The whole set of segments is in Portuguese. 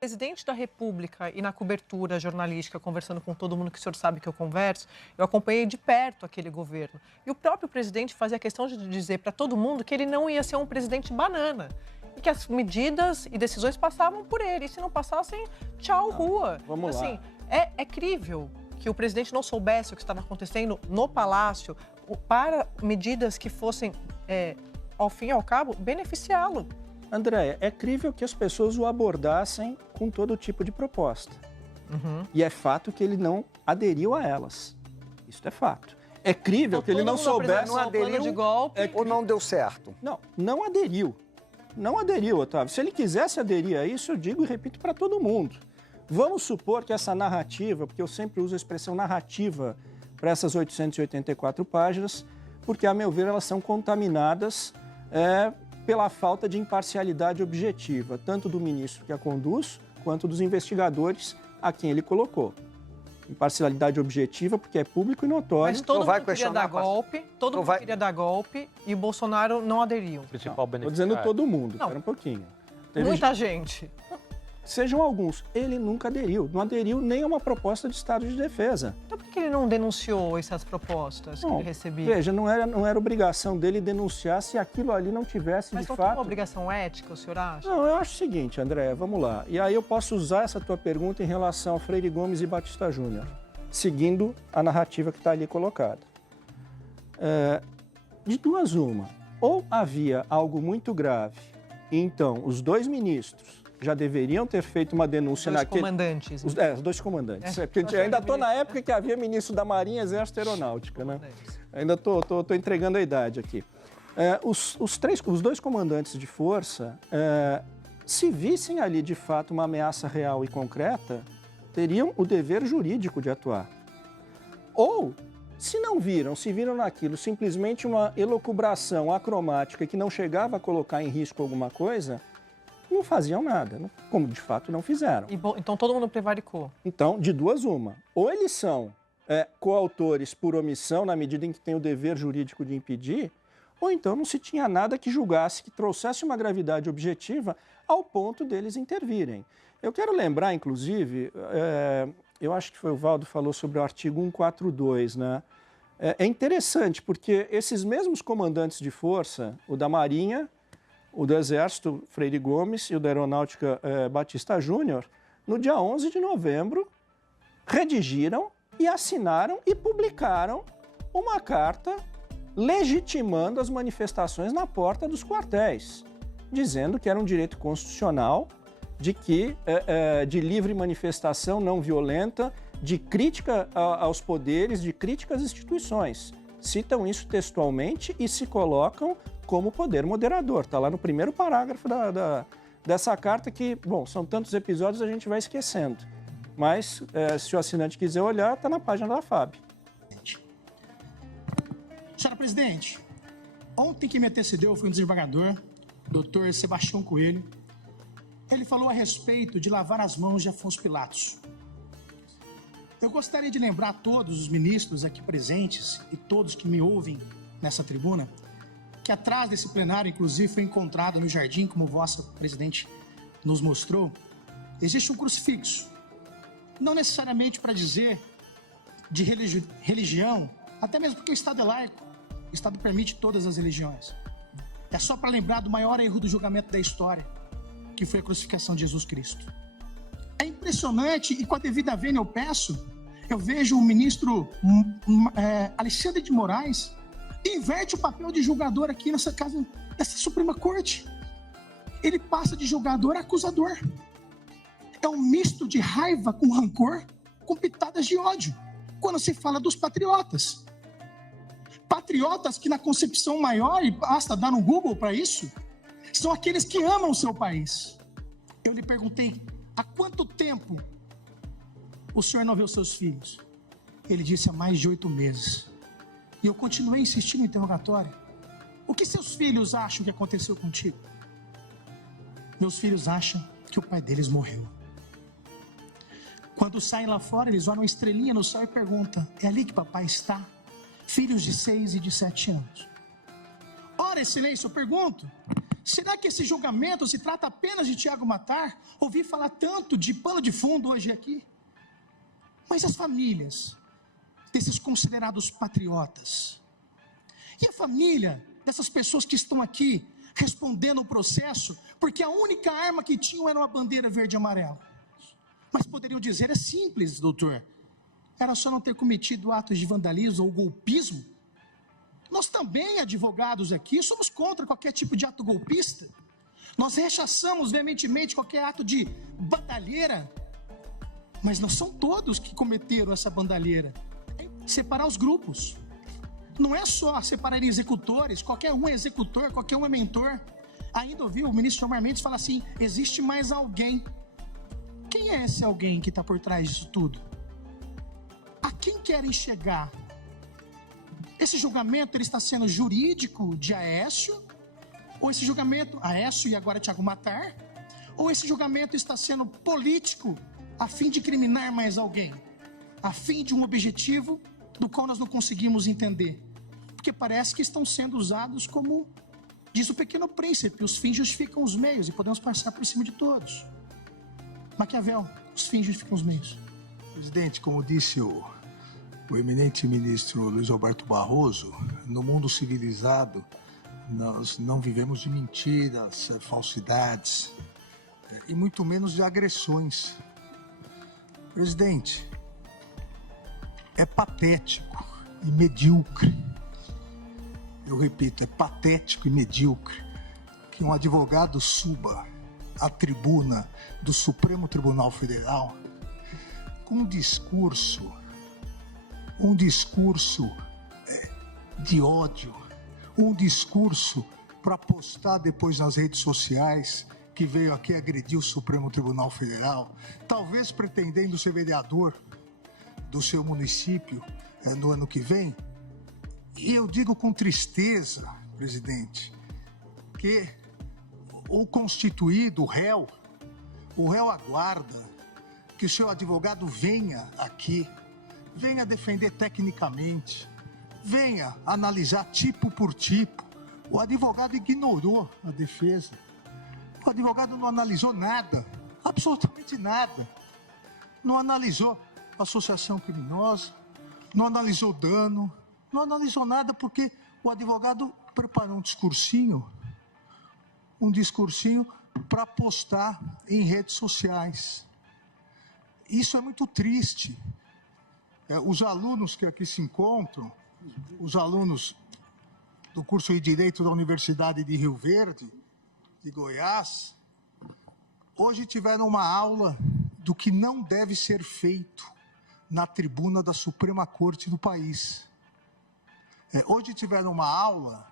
Presidente da República e na cobertura jornalística, conversando com todo mundo que o senhor sabe que eu converso, eu acompanhei de perto aquele governo. E o próprio presidente fazia questão de dizer para todo mundo que ele não ia ser um presidente banana. E que as medidas e decisões passavam por ele. E se não passassem, tchau, rua. Vamos lá. Assim, é crível que o presidente não soubesse o que estava acontecendo no Palácio para medidas que fossem, ao fim e ao cabo, beneficiá-lo. Andréia, é crível que as pessoas o abordassem com todo tipo de proposta. E é fato que ele não aderiu a elas. Isso é fato. É crível Então, que ele não soubesse... Não aderiu de golpe. Ou não deu certo? Não aderiu. Não aderiu, Otávio. Se ele quisesse aderir a isso, eu digo e repito para todo mundo. Vamos supor que essa narrativa, porque eu sempre uso a expressão narrativa para essas 884 páginas, porque, a meu ver, elas são contaminadas pela falta de imparcialidade objetiva, tanto do ministro que a conduz, quanto dos investigadores a quem ele colocou. Imparcialidade objetiva, porque é público e notório. Mas todo mundo queria dar golpe, queria dar golpe e o Bolsonaro não aderiu. Estou dizendo todo mundo, espera um pouquinho. Muita gente. Sejam alguns. Ele nunca aderiu. Não aderiu nem a uma proposta de estado de defesa. Então por que ele não denunciou essas propostas que ele recebia? Veja, não era obrigação dele denunciar se aquilo ali não tivesse, Mas de não fato... tem uma obrigação ética, o senhor acha? Não, eu acho o seguinte, Andréia, vamos lá. E aí eu posso usar essa tua pergunta em relação a Freire Gomes e Batista Júnior, seguindo a narrativa que está ali colocada. De duas uma. Ou havia algo muito grave, e então os dois ministros já deveriam ter feito uma denúncia naquele... Comandantes. Os dois comandantes. Porque ainda estou na época que havia ministro da Marinha, Exército e Aeronáutica, né? Ainda estou entregando a idade aqui. Os dois comandantes de força, se vissem ali de fato uma ameaça real e concreta, teriam o dever jurídico de atuar. Ou, se não viram, se viram naquilo simplesmente uma elucubração acromática que não chegava a colocar em risco alguma coisa, não faziam nada, como de fato não fizeram. Então todo mundo prevaricou. Então, de duas uma. Ou eles são coautores por omissão, na medida em que têm o dever jurídico de impedir, ou então não se tinha nada que julgasse, que trouxesse uma gravidade objetiva ao ponto deles intervirem. Eu quero lembrar, inclusive, eu acho que foi o Valdo que falou sobre o artigo 142, né? É interessante, porque esses mesmos comandantes de força, o da Marinha, o do Exército, Freire Gomes, e o da Aeronáutica, Batista Júnior, no dia 11 de novembro, redigiram e assinaram e publicaram uma carta legitimando as manifestações na porta dos quartéis, dizendo que era um direito constitucional de livre manifestação não violenta, de crítica aos poderes, de crítica às instituições. Citam isso textualmente e se colocam como poder moderador. Está lá no primeiro parágrafo dessa carta que, bom, são tantos episódios, a gente vai esquecendo. Mas, se o assinante quiser olhar, está na página da FAB. Senhora Presidente, ontem quem me antecedeu foi um desembargador, Dr. Sebastião Coelho. Ele falou a respeito de lavar as mãos de Afonso Pilatos. Eu gostaria de lembrar a todos os ministros aqui presentes e todos que me ouvem nessa tribuna que atrás desse plenário, inclusive, foi encontrado no jardim, como vossa presidente nos mostrou, existe um crucifixo. Não necessariamente para dizer de religião, até mesmo porque o Estado é laico, o Estado permite todas as religiões. É só para lembrar do maior erro do julgamento da história, que foi a crucificação de Jesus Cristo. É impressionante, e com a devida vênia eu vejo o ministro Alexandre de Moraes inverte o papel de julgador aqui nessa casa, nessa Suprema Corte. Ele passa de julgador a acusador. É um misto de raiva com rancor, com pitadas de ódio, quando se fala dos patriotas. Patriotas que na concepção maior, e basta dar no Google para isso, são aqueles que amam o seu país. Eu lhe perguntei, há quanto tempo o senhor não vê os seus filhos? Ele disse, há mais de 8 meses. E eu continuei insistindo no interrogatório. O que seus filhos acham que aconteceu contigo? Meus filhos acham que o pai deles morreu. Quando saem lá fora, eles olham uma estrelinha no céu e perguntam, é ali que papai está? Filhos de 6 e de 7 anos. Ora, excelência, eu pergunto, Será que esse julgamento se trata apenas de Tiago Matar? Ouvi falar tanto de pano de fundo hoje aqui. Mas as famílias desses considerados patriotas? E a família dessas pessoas que estão aqui respondendo o processo porque a única arma que tinham era uma bandeira verde e amarela? Mas poderiam dizer, é simples, doutor. Era só não ter cometido atos de vandalismo ou golpismo. Nós também, advogados aqui, somos contra qualquer tipo de ato golpista. Nós rechaçamos veementemente qualquer ato de bandalheira. Mas não são todos que cometeram essa bandalheira. É separar os grupos. Não é só separar executores, qualquer um é executor, qualquer um é mentor. Ainda ouvi o ministro Omar Mendes falar assim, existe mais alguém. Quem é esse alguém que está por trás disso tudo? A quem querem chegar? Esse julgamento ele está sendo jurídico de Aécio? Ou esse julgamento, Aécio e agora Tiago Matar? Ou esse julgamento está sendo político a fim de criminar mais alguém? A fim de um objetivo do qual nós não conseguimos entender? Porque parece que estão sendo usados como, diz o Pequeno Príncipe, os fins justificam os meios e podemos passar por cima de todos. Maquiavel, os fins justificam os meios. Presidente, como disse o eminente ministro Luiz Roberto Barroso, no mundo civilizado nós não vivemos de mentiras, falsidades e muito menos de agressões. Presidente, é patético e medíocre, eu repito, é patético e medíocre que um advogado suba à tribuna do Supremo Tribunal Federal com um discurso de ódio, um discurso para postar depois nas redes sociais que veio aqui agredir o Supremo Tribunal Federal, talvez pretendendo ser vereador do seu município no ano que vem. E eu digo com tristeza, presidente, que o constituído, o réu aguarda que o seu advogado venha aqui, venha defender tecnicamente, venha analisar tipo por tipo. O advogado ignorou a defesa. O advogado não analisou nada, absolutamente nada. Não analisou associação criminosa, não analisou dano, não analisou nada porque o advogado preparou um discursinho para postar em redes sociais. Isso é muito triste. Os alunos que aqui se encontram, os alunos do curso de Direito da Universidade de Rio Verde, de Goiás, hoje tiveram uma aula do que não deve ser feito na tribuna da Suprema Corte do país. Hoje tiveram uma aula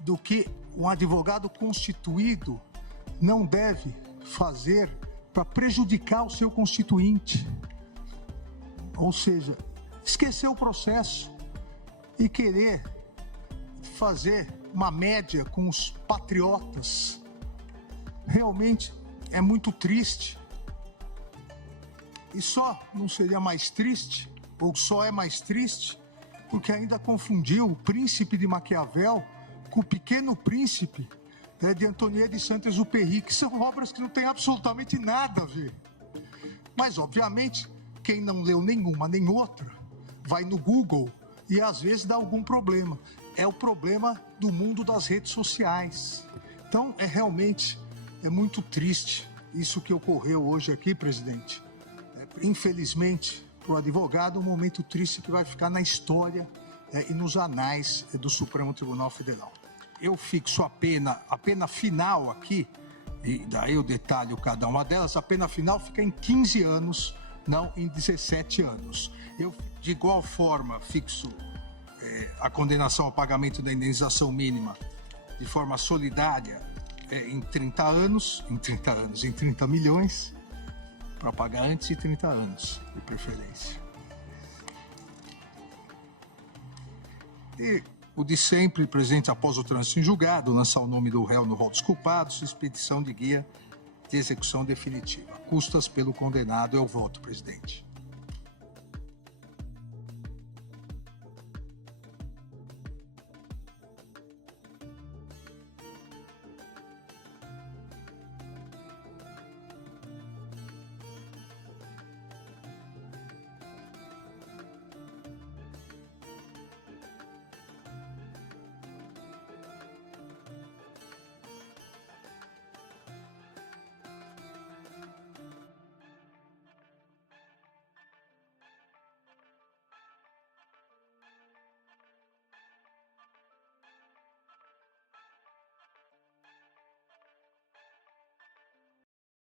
do que um advogado constituído não deve fazer para prejudicar o seu constituinte. Ou seja, esquecer o processo e querer fazer uma média com os patriotas. Realmente é muito triste. E só não seria mais triste, ou só é mais triste, porque ainda confundiu o Príncipe de Maquiavel com o Pequeno Príncipe de Antonier de Saint-Exupéry, que são obras que não têm absolutamente nada a ver. Mas, obviamente, quem não leu nenhuma nem outra vai no Google e às vezes dá algum problema. É o problema do mundo das redes sociais. Então, realmente muito triste isso que ocorreu hoje aqui, presidente. Infelizmente, para o advogado, um momento triste que vai ficar na história e nos anais do Supremo Tribunal Federal. Eu fixo a pena final aqui, e daí eu detalho cada uma delas, a pena final fica em 15 anos, não em 17 anos. Eu, de igual forma, fixo a condenação ao pagamento da indenização mínima de forma solidária em 30 milhões, para pagar antes de 30 anos, de preferência. E o de sempre, presidente, após o trânsito em julgado, lançar o nome do réu no rol dos culpados, expedição de guia de execução definitiva. Custas pelo condenado é o voto, presidente.